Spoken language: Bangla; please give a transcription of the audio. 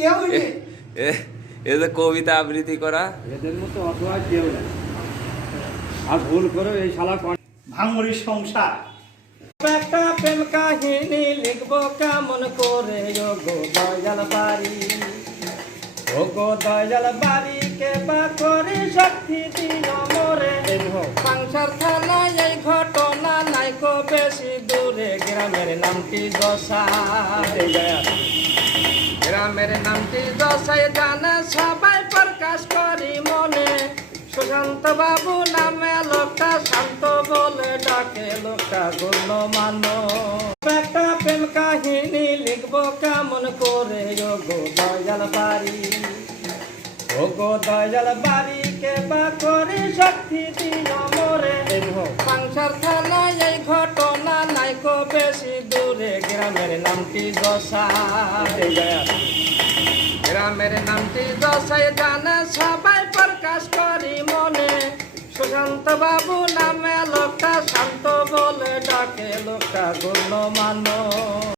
কেউ নেই। এ যে কবিতা আবৃত্তি করা, এদের মতো অসহায় কেউ নেই। আর ভুল করে এই শালা ভাঙড়ি সংসার। একটা প্রেম কাহিনী লিখবো কেমন করে গো দয়াল বাড়ি, ও গো দয়াল বাড়ি কে বা করে শক্তি দিও মোরে। সংসার থানায় এই ঘটনা নাই কো বেশি দূরে, গ্রামের নামটি দশাই, গ্রামের নামটি দশাই জানে সবাই প্রকাশ করি মনে। সুশান্ত বাবু নামে লোকটা, শান্ত বলে ডাকে লোকটা গণ্যমান্য। একটা প্রেম কাহিনী লিখবো কেমন করে গো দয়াল বাড়ি, ও গো দয়াল বাড়ি কে বা করে শক্তি দিও মোরে। সংসার থানায় এই ঘটনা নাই কো বেশি দূরে, গ্রামের নামটি দশাই, গ্রামের নামটি দশাই জানে সবাই প্রকাশ করি মনে। সুশান্ত বাবু নামে লোকটা, শান্ত বলে ডাকে লোকটা গণ্যমান্য।